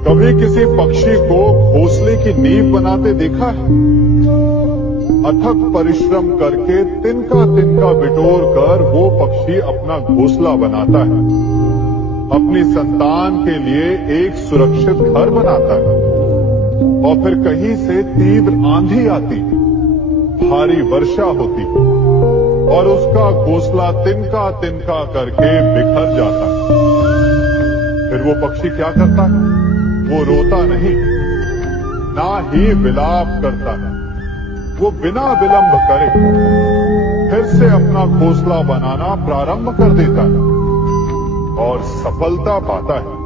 कभी किसी पक्षी को घोंसले की नींव बनाते देखा है? अथक परिश्रम करके तिनका तिनका बिटोर कर वो पक्षी अपना घोंसला बनाता है, अपनी संतान के लिए एक सुरक्षित घर बनाता है। और फिर कहीं से तीव्र आंधी आती, भारी वर्षा होती और उसका घोंसला तिनका तिनका करके बिखर जाता है। फिर वो पक्षी क्या करता है? वो रोता नहीं, ना ही विलाप करता है। वो बिना विलंब करे फिर से अपना घोंसला बनाना प्रारंभ कर देता है और सफलता पाता है।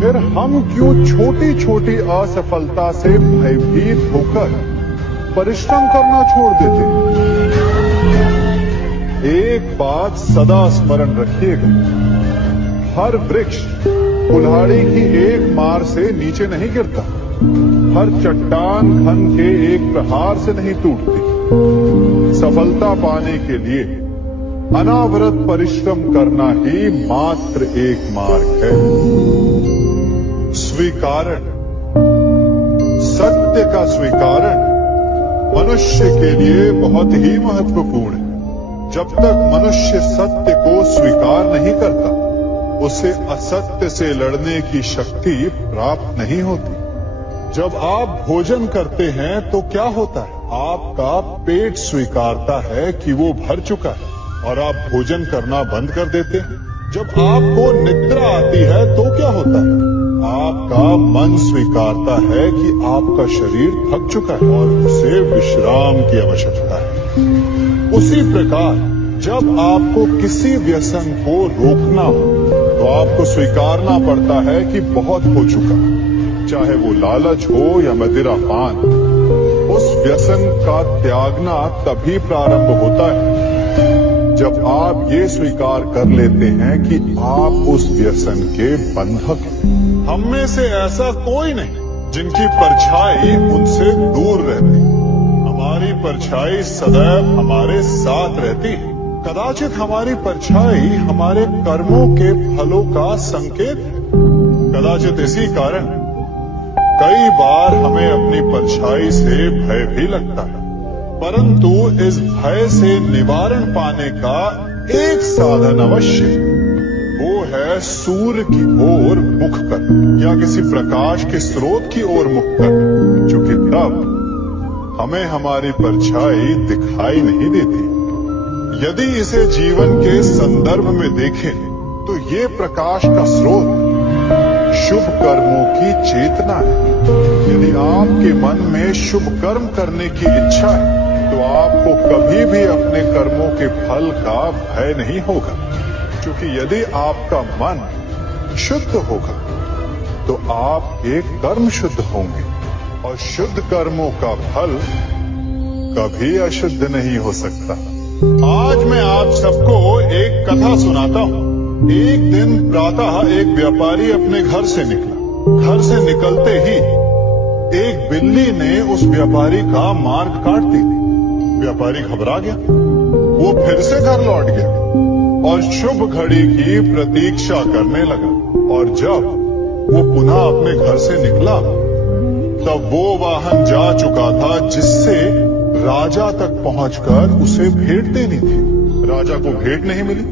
फिर हम क्यों छोटी छोटी असफलता से भयभीत होकर परिश्रम करना छोड़ देते हैं? एक बात सदा स्मरण रखिएगा, हर वृक्ष कुल्हाड़ी की एक मार से नीचे नहीं गिरता, हर चट्टान घन के एक प्रहार से नहीं टूटती। सफलता पाने के लिए अनावरत परिश्रम करना ही मात्र एक मार्ग है। स्वीकारण, सत्य का स्वीकारण मनुष्य के लिए बहुत ही महत्वपूर्ण है। जब तक मनुष्य सत्य को स्वीकार नहीं करता, उसे असत्य से लड़ने की शक्ति प्राप्त नहीं होती। जब आप भोजन करते हैं तो क्या होता है? आपका पेट स्वीकारता है कि वो भर चुका है और आप भोजन करना बंद कर देते हैं। जब आपको निद्रा आती है तो क्या होता है? आपका मन स्वीकारता है कि आपका शरीर थक चुका है और उसे विश्राम की आवश्यकता है। उसी प्रकार जब आपको किसी व्यसन को रोकना हो तो आपको स्वीकारना पड़ता है कि बहुत हो चुका, चाहे वो लालच हो या मदिरा पान। उस व्यसन का त्यागना तभी प्रारंभ होता है जब आप ये स्वीकार कर लेते हैं कि आप उस व्यसन के बंधक हैं। हम में से ऐसा कोई नहीं जिनकी परछाई उनसे दूर रहती। हमारी परछाई सदैव हमारे साथ रहती है। कदाचित हमारी परछाई हमारे कर्मों के फलों का संकेत है। कदाचित इसी कारण कई बार हमें अपनी परछाई से भय भी लगता है, परंतु इस भय से निवारण पाने का एक साधन अवश्य, वो है सूर्य की ओर मुख कर या किसी प्रकाश के स्रोत की ओर मुख कर, क्योंकि तब हमें हमारी परछाई दिखाई नहीं देती। यदि इसे जीवन के संदर्भ में देखें तो ये प्रकाश का स्रोत शुभ कर्मों की चेतना है। यदि आपके मन में शुभ कर्म करने की इच्छा है तो आपको कभी भी अपने कर्मों के फल का भय नहीं होगा, क्योंकि यदि आपका मन शुद्ध होगा तो आपके कर्म शुद्ध होंगे और शुद्ध कर्मों का फल कभी अशुद्ध नहीं हो सकता। आज मैं आप सबको एक कथा सुनाता हूँ। एक दिन प्रातः एक व्यापारी अपने घर से निकला। घर से निकलते ही एक बिल्ली ने उस व्यापारी का मार्ग काट दी। व्यापारी घबरा गया, वो फिर से घर लौट गया और शुभ घड़ी की प्रतीक्षा करने लगा। और जब वो पुनः अपने घर से निकला तब वो वाहन जा चुका था जिससे राजा तक पहुंचकर उसे भेंट देनी थी। राजा को भेंट नहीं मिली।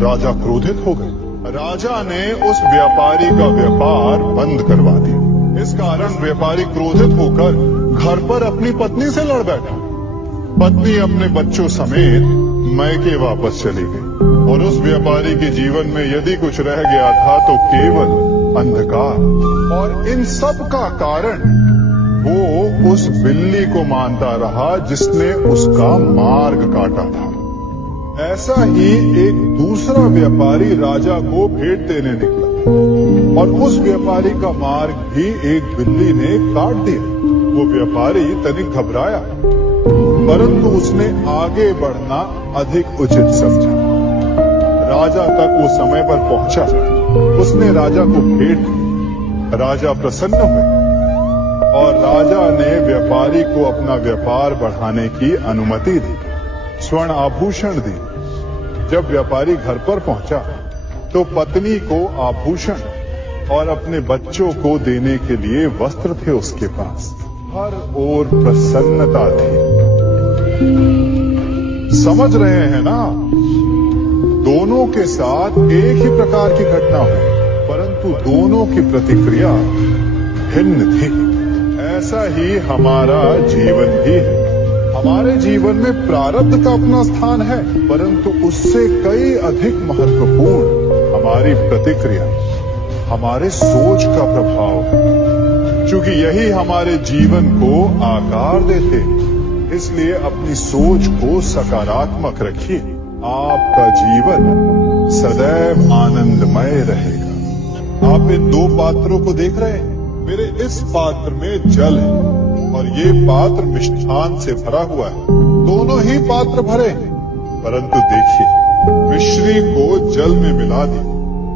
राजा क्रोधित हो गए। राजा ने उस व्यापारी का व्यापार बंद करवा दिया। इस कारण व्यापारी क्रोधित होकर घर पर अपनी पत्नी से लड़ बैठा। पत्नी अपने बच्चों समेत मैके वापस चली गई और उस व्यापारी के जीवन में यदि कुछ रह गया था तो केवल अंधकार। और इन सब का कारण वो उस बिल्ली को मानता रहा जिसने उसका मार्ग काटा था। ऐसा ही एक दूसरा व्यापारी राजा को भेंट देने निकला और उस व्यापारी का मार्ग भी एक बिल्ली ने काट दिया। वो व्यापारी तनिक घबराया, परंतु उसने आगे बढ़ना अधिक उचित समझा। राजा तक वो समय पर पहुंचा। उसने राजा को भेंट दी। राजा प्रसन्न हुए और राजा ने व्यापारी को अपना व्यापार बढ़ाने की अनुमति दी, स्वर्ण आभूषण दी। जब व्यापारी घर पर पहुंचा तो पत्नी को आभूषण और अपने बच्चों को देने के लिए वस्त्र थे उसके पास। हर ओर प्रसन्नता थी। समझ रहे हैं ना, दोनों के साथ एक ही प्रकार की घटना हुई, परंतु दोनों की प्रतिक्रिया भिन्न थी। ऐसा ही हमारा जीवन भी है। हमारे जीवन में प्रारब्ध का अपना स्थान है, परंतु उससे कई अधिक महत्वपूर्ण हमारी प्रतिक्रिया, हमारे सोच का प्रभाव है। क्योंकि यही हमारे जीवन को आकार देते, इसलिए अपनी सोच को सकारात्मक रखिए। आपका जीवन सदैव आनंदमय रहेगा। आप इन दो पात्रों को देख रहे हैं। मेरे इस पात्र में जल है और ये पात्र मिष्ठान से भरा हुआ है। दोनों ही पात्र भरे हैं, परंतु देखिए, मिश्री को जल में मिला दिया,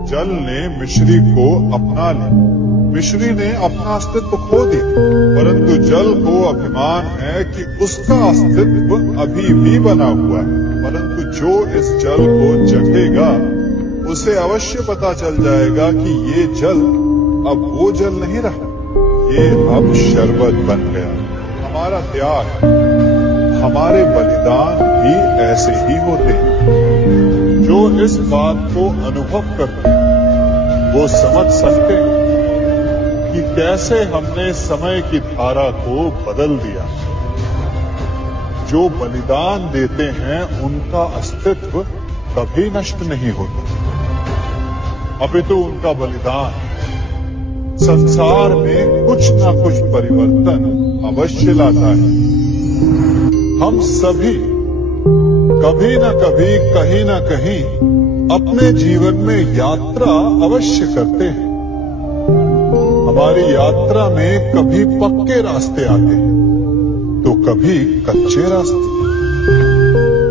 जल ने मिश्री को अपना लिया। मिश्री ने अपना अस्तित्व खो दिया, परंतु जल को अभिमान है कि उसका अस्तित्व अभी भी बना हुआ है। परंतु जो इस जल को चखेगा, उसे अवश्य पता चल जाएगा कि ये जल अब वो जल नहीं रहा, ये अब शरबत बन गया। हमारा त्याग, हमारे बलिदान भी ऐसे ही होते हैं। जो इस बात को अनुभव करते हैं, वो समझ सकते हैं कि कैसे हमने समय की धारा को बदल दिया। जो बलिदान देते हैं, उनका अस्तित्व कभी नष्ट नहीं होता, अपितु उनका बलिदान संसार में कुछ ना कुछ परिवर्तन अवश्य लाता है। हम सभी कभी न कभी, कहीं न कहीं अपने जीवन में यात्रा अवश्य करते हैं। हमारी यात्रा में कभी पक्के रास्ते आते हैं, तो कभी कच्चे रास्ते।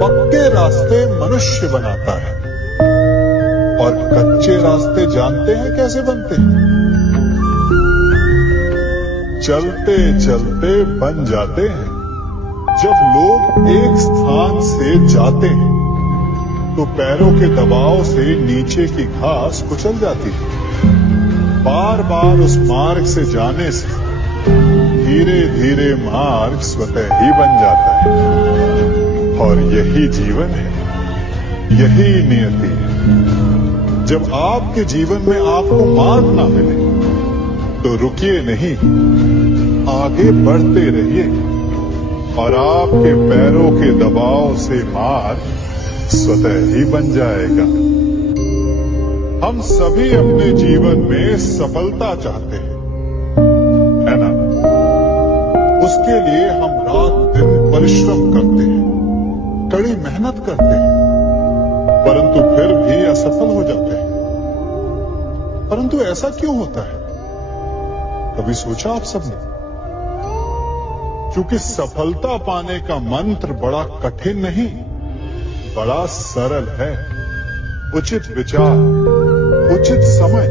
पक्के रास्ते मनुष्य बनाता है, और कच्चे रास्ते जानते हैं कैसे बनते हैं? चलते चलते बन जाते हैं। जब लोग एक स्थान से जाते हैं, तो पैरों के दबाव से नीचे की घास कुचल जाती है। बार बार उस मार्ग से जाने से धीरे धीरे मार्ग स्वतः ही बन जाता है। और यही जीवन है, यही नियति है। जब आपके जीवन में आपको मार्ग ना मिले, तो रुकिए नहीं, आगे बढ़ते रहिए, और आपके पैरों के दबाव से मार्ग स्वतः ही बन जाएगा। हम सभी अपने जीवन में सफलता चाहते हैं, है ना? उसके लिए हम रात दिन परिश्रम करते हैं, कड़ी मेहनत करते हैं, परंतु फिर भी असफल हो जाते हैं। परंतु ऐसा क्यों होता है? कभी सोचा आप सबने? क्योंकि सफलता पाने का मंत्र बड़ा कठिन नहीं, बड़ा सरल है। उचित विचार, उचित समय,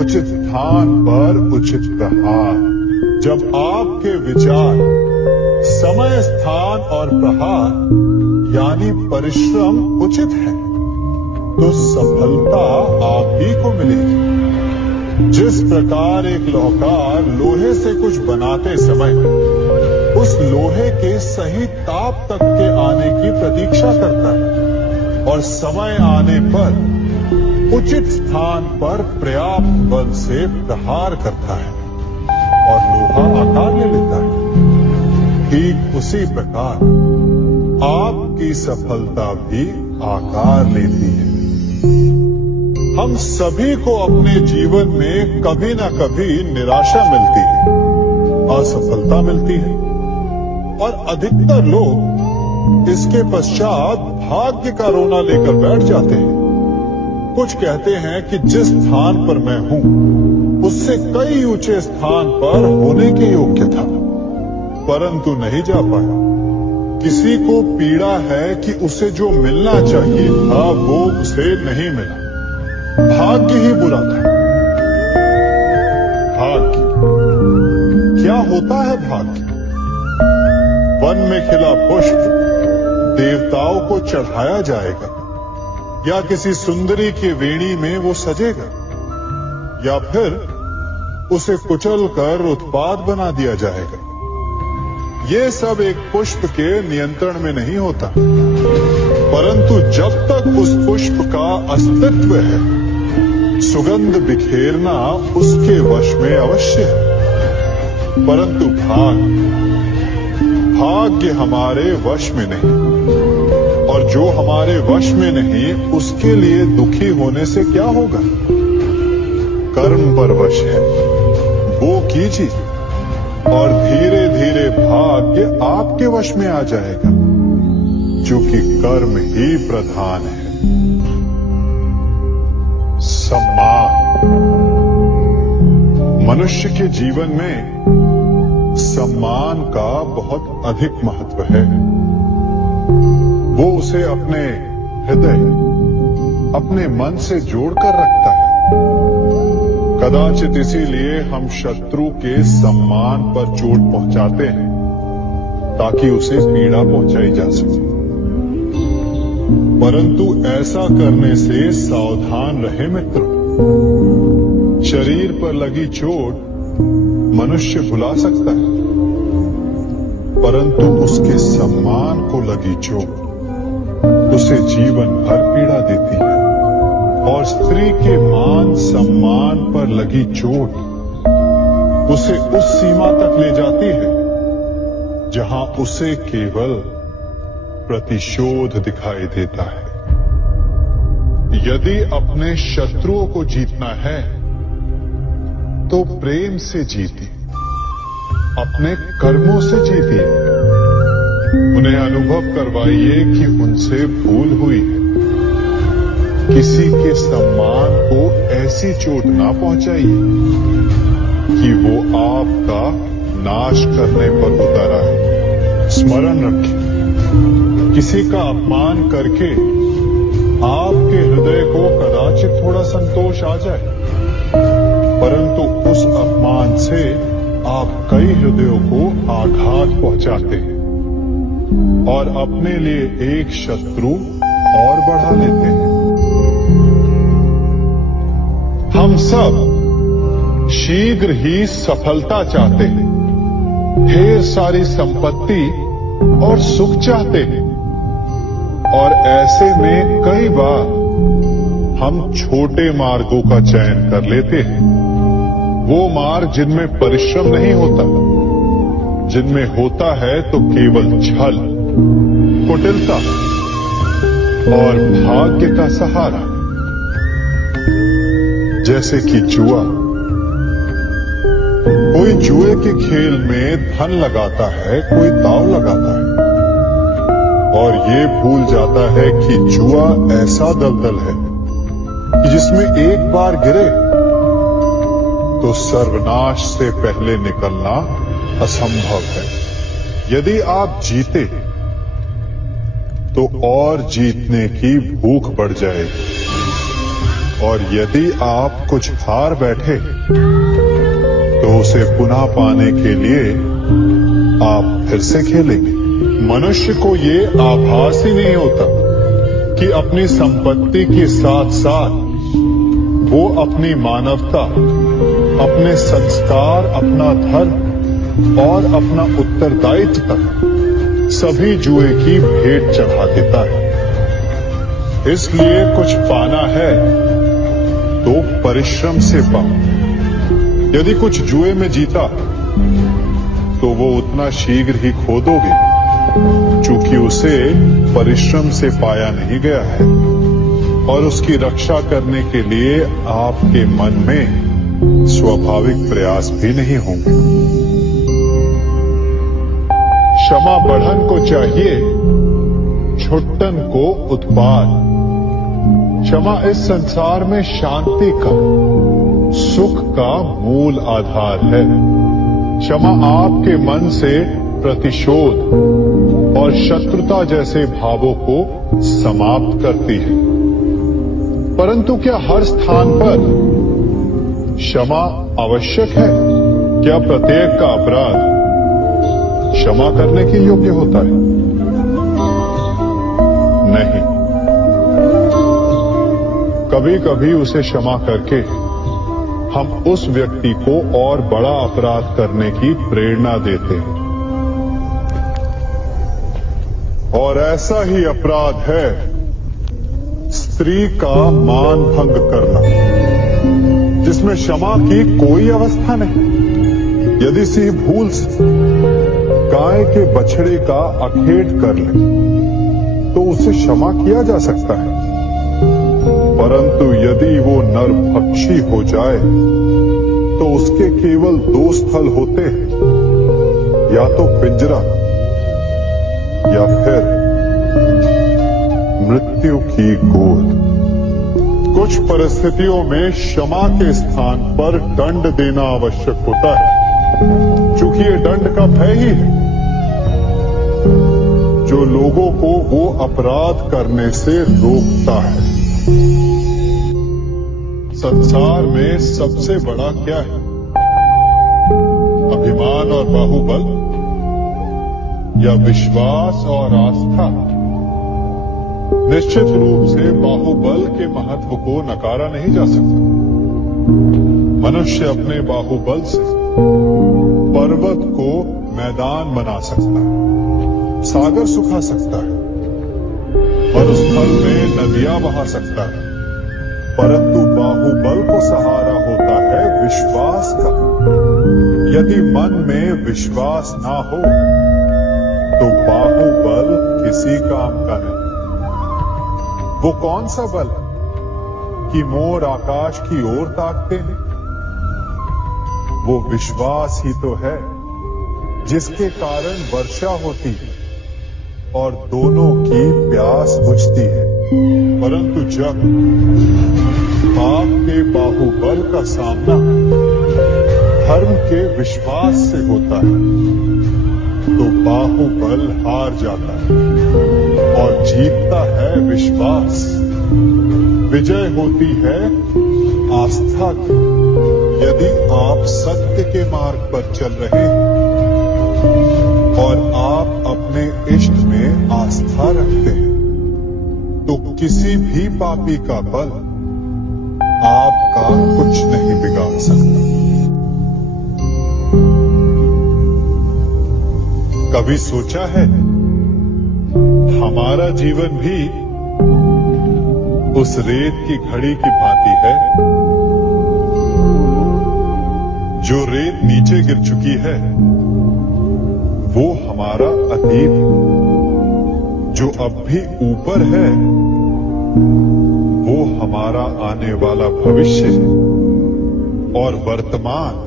उचित स्थान पर उचित प्रहार। जब आपके विचार, समय, स्थान और प्रहार यानी परिश्रम उचित है, तो सफलता आप ही को मिलेगी। जिस प्रकार एक लोहार लोहे से कुछ बनाते समय उस लोहे के सही ताप तक के आने की प्रतीक्षा करता है, और समय आने पर उचित स्थान पर पर्याप्त बल से प्रहार करता है, और लोहा आकार ले लेता है। ठीक उसी प्रकार आपकी सफलता भी आकार लेती है। हम सभी को अपने जीवन में कभी ना कभी निराशा मिलती है, असफलता मिलती है, और अधिकतर लोग इसके पश्चात भाग्य का रोना लेकर बैठ जाते हैं। कुछ कहते हैं कि जिस स्थान पर मैं हूं, उससे कई ऊंचे स्थान पर होने के योग्य था, परंतु नहीं जा पाया। किसी को पीड़ा है कि उसे जो मिलना चाहिए था, वो उसे नहीं मिला। भाग्य ही बुरा था। भाग्य क्या होता है? भाग्य वन में खिला पुष्प देवताओं को चढ़ाया जाएगा, या किसी सुंदरी की वेणी में वो सजेगा, या फिर उसे कुचल कर उत्पाद बना दिया जाएगा। ये सब एक पुष्प के नियंत्रण में नहीं होता, परंतु जब तक उस पुष्प का अस्तित्व है, सुगंध बिखेरना उसके वश में अवश्य है। परंतु भाग्य हमारे वश में नहीं, और जो हमारे वश में नहीं उसके लिए दुखी होने से क्या होगा। कर्म पर वश है, वो कीजिए और धीरे धीरे भाग्य आपके वश में आ जाएगा, क्योंकि कर्म ही प्रधान है। सम्मान। मनुष्य के जीवन में सम्मान का बहुत अधिक महत्व है। वो उसे अपने हृदय, अपने मन से जोड़कर रखता है। कदाचित इसीलिए हम शत्रु के सम्मान पर चोट पहुंचाते हैं, ताकि उसे पीड़ा पहुंचाई जा सके। परंतु ऐसा करने से सावधान रहे मित्र। शरीर पर लगी चोट मनुष्य भुला सकता है, परंतु उसके सम्मान को लगी चोट उसे जीवन भर पीड़ा देती है। और स्त्री के मान सम्मान पर लगी चोट उसे उस सीमा तक ले जाती है जहां उसे केवल प्रतिशोध दिखाई देता है। यदि अपने शत्रुओं को जीतना है तो प्रेम से जीतिए, अपने कर्मों से जीतिए। उन्हें अनुभव करवाइए कि उनसे भूल हुई है। किसी के सम्मान को ऐसी चोट ना पहुंचाइए कि वो आपका नाश करने पर उतरा है। स्मरण रखें, किसी का अपमान करके आपके हृदय को कदाचित थोड़ा संतोष आ जाए, परंतु उस अपमान से आप कई हृदयों को आघात पहुंचाते हैं और अपने लिए एक शत्रु और बढ़ा लेते हैं। हम सब शीघ्र ही सफलता चाहते हैं, ढेर सारी संपत्ति और सुख चाहते हैं, और ऐसे में कई बार हम छोटे मार्गों का चयन कर लेते हैं। वो मार्ग जिनमें परिश्रम नहीं होता, जिनमें होता है तो केवल छल, कुटिलता और भाग्य का सहारा। जैसे कि जुआ। कोई जुए के खेल में धन लगाता है, कोई दांव लगाता है, और ये भूल जाता है कि जुआ ऐसा दलदल है कि जिसमें एक बार गिरे तो सर्वनाश से पहले निकलना असंभव है। यदि आप जीते तो और जीतने की भूख बढ़ जाएगी, और यदि आप कुछ हार बैठे तो उसे पुनः पाने के लिए आप फिर से खेलेंगे। मनुष्य को ये आभास ही नहीं होता कि अपनी संपत्ति के साथ साथ वो अपनी मानवता, अपने संस्कार, अपना धर्म और अपना उत्तरदायित्व तक सभी जुए की भेंट चढ़ा देता है। इसलिए कुछ पाना है तो परिश्रम से पाओ। यदि कुछ जुए में जीता तो वो उतना शीघ्र ही खो दोगे, चूंकि उसे परिश्रम से पाया नहीं गया है, और उसकी रक्षा करने के लिए आपके मन में स्वाभाविक प्रयास भी नहीं होंगे। क्षमा बढ़न को चाहिए, छुट्टन को उत्पाद। क्षमा इस संसार में शांति का, सुख का मूल आधार है। क्षमा आपके मन से प्रतिशोध और शत्रुता जैसे भावों को समाप्त करती है। परंतु क्या हर स्थान पर क्षमा आवश्यक है? क्या प्रत्येक का अपराध क्षमा करने के योग्य होता है? नहीं। कभी कभी उसे क्षमा करके हम उस व्यक्ति को और बड़ा अपराध करने की प्रेरणा देते हैं। और ऐसा ही अपराध है स्त्री का मान भंग करना, जिसमें क्षमा की कोई अवस्था नहीं। यदि सिंह भूल से गाय के बछड़े का अखेट कर ले तो उसे क्षमा किया जा सकता है, परंतु यदि वो नरभक्षी हो जाए तो उसके केवल दो स्थल होते हैं, या तो पिंजरा या फिर मृत्यु की गोद। कुछ परिस्थितियों में क्षमा के स्थान पर दंड देना आवश्यक होता है, क्योंकि ये दंड का भय ही है जो लोगों को वो अपराध करने से रोकता है। संसार में सबसे बड़ा क्या है? अभिमान और बाहुबल, या विश्वास और आस्था? निश्चित रूप से बाहुबल के महत्व को नकारा नहीं जा सकता। मनुष्य अपने बाहुबल से पर्वत को मैदान बना सकता है, सागर सुखा सकता है, मरुस्थल में नदियां बहा सकता है, परंतु बाहुबल को सहारा होता है विश्वास का। यदि मन में विश्वास ना हो तो बाहुबल किसी काम का नहीं। वो कौन सा बल है कि मोर आकाश की ओर ताकते हैं? वो विश्वास ही तो है जिसके कारण वर्षा होती है और दोनों की प्यास बुझती है। परंतु जब पाप के बाहुबल का सामना धर्म के विश्वास से होता है तो बाहुबल हार जाता है और जीतता है विश्वास। विजय होती है आस्था की। यदि आप सत्य के मार्ग पर चल रहे हैं और आप अपने इष्ट में आस्था रखते हैं तो किसी भी पापी का बल आपका कुछ नहीं बिगाड़ सकता। कभी सोचा है हमारा जीवन भी उस रेत की घड़ी की भांति है जो रेत नीचे गिर चुकी है? वो हमारा अतीत जो अब भी ऊपर है, वो हमारा आने वाला भविष्य है, और वर्तमान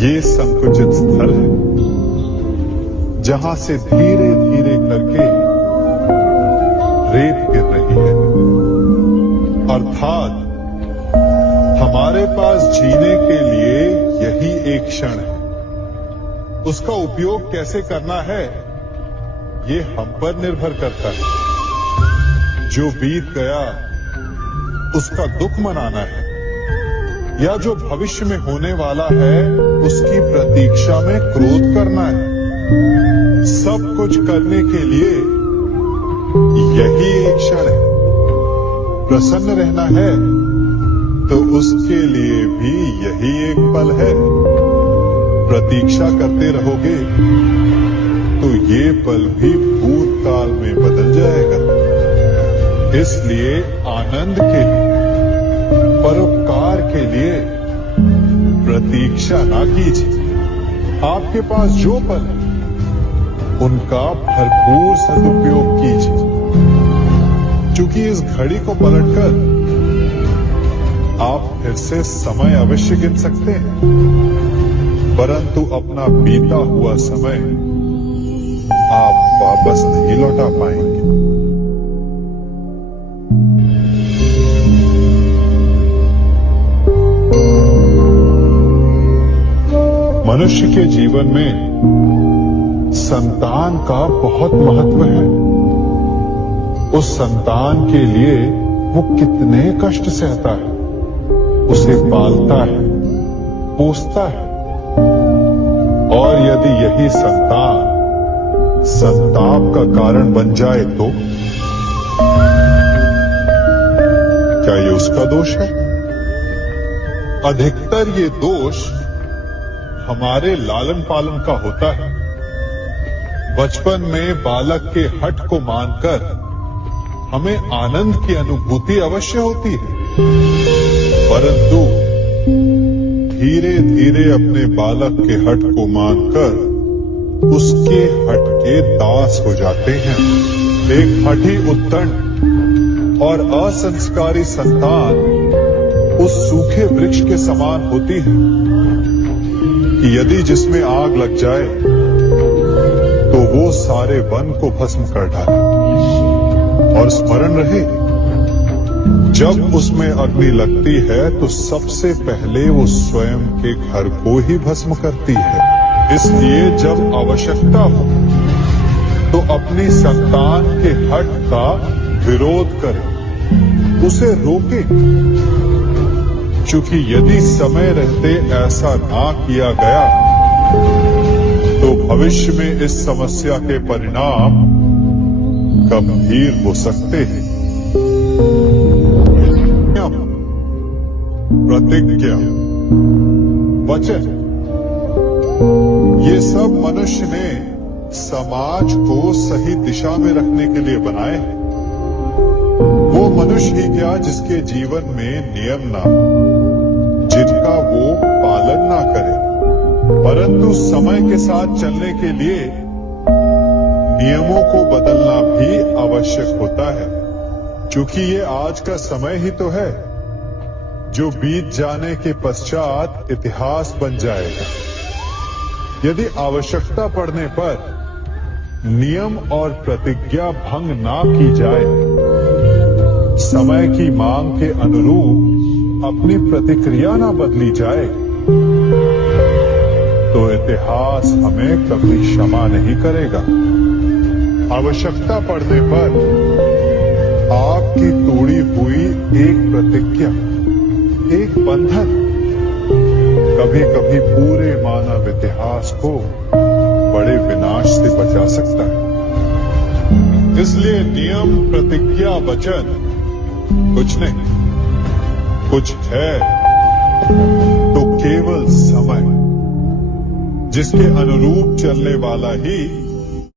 ये संकुचित स्थल है जहां से धीरे धीरे करके रेत गिर रही है। अर्थात हमारे पास जीने के लिए यही एक क्षण है। उसका उपयोग कैसे करना है ये हम पर निर्भर करता है। जो बीत गया उसका दुख मनाना है या जो भविष्य में होने वाला है उसकी प्रतीक्षा में क्रोध करना है। सब कुछ करने के लिए यही एक क्षण है। प्रसन्न रहना है तो उसके लिए भी यही एक पल है। प्रतीक्षा करते रहोगे तो ये पल भी भूतकाल में बदल जाएगा। इसलिए आनंद के लिए, परोपकार के लिए प्रतीक्षा ना कीजिए। आपके पास जो पल है उनका भरपूर सदुपयोग कीजिए, क्योंकि इस घड़ी को पलटकर आप फिर से समय अवश्य गिन सकते हैं, परंतु अपना बीता हुआ समय आप वापस नहीं लौटा पाएंगे। मनुष्य के जीवन में संतान का बहुत महत्व है। उस संतान के लिए वो कितने कष्ट सहता है, उसे पालता है, पोसता है, और यदि यही संतान संताप का कारण बन जाए तो क्या ये उसका दोष है? अधिकतर ये दोष हमारे लालन पालन का होता है। बचपन में बालक के हठ को मानकर हमें आनंद की अनुभूति अवश्य होती है, परंतु धीरे धीरे अपने बालक के हठ को मानकर उसके हठ के दास हो जाते हैं। एक हठी उद्दंड और असंस्कारी संतान उस सूखे वृक्ष के समान होती है कि यदि जिसमें आग लग जाए तो वो सारे वन को भस्म कर डाले। और स्मरण रहे, जब उसमें अग्नि लगती है तो सबसे पहले वो स्वयं के घर को ही भस्म करती है। इसलिए जब आवश्यकता हो तो अपनी संतान के हठ का विरोध करें, उसे रोके, क्योंकि यदि समय रहते ऐसा ना किया गया तो भविष्य में इस समस्या के परिणाम गंभीर हो सकते हैं। प्रतिज्ञा, वचन, ये सब मनुष्य ने समाज को सही दिशा में रखने के लिए बनाए हैं। वो मनुष्य ही क्या जिसके जीवन में नियम ना हो, जिनका वो पालन ना करे, परंतु समय के साथ चलने के लिए नियमों को बदलना भी आवश्यक होता है, क्योंकि ये आज का समय ही तो है जो बीत जाने के पश्चात इतिहास बन जाएगा। यदि आवश्यकता पड़ने पर नियम और प्रतिज्ञा भंग ना की जाए, समय की मांग के अनुरूप अपनी प्रतिक्रिया ना बदली जाए, तो इतिहास हमें कभी क्षमा नहीं करेगा। आवश्यकता पड़ने पर आपकी तोड़ी हुई एक प्रतिज्ञा, एक बंधन कभी कभी पूरे मानव इतिहास को बड़े विनाश से बचा सकता है। इसलिए नियम, प्रतिज्ञा, वचन कुछ नहीं, कुछ है तो केवल समय, जिसके अनुरूप चलने वाला ही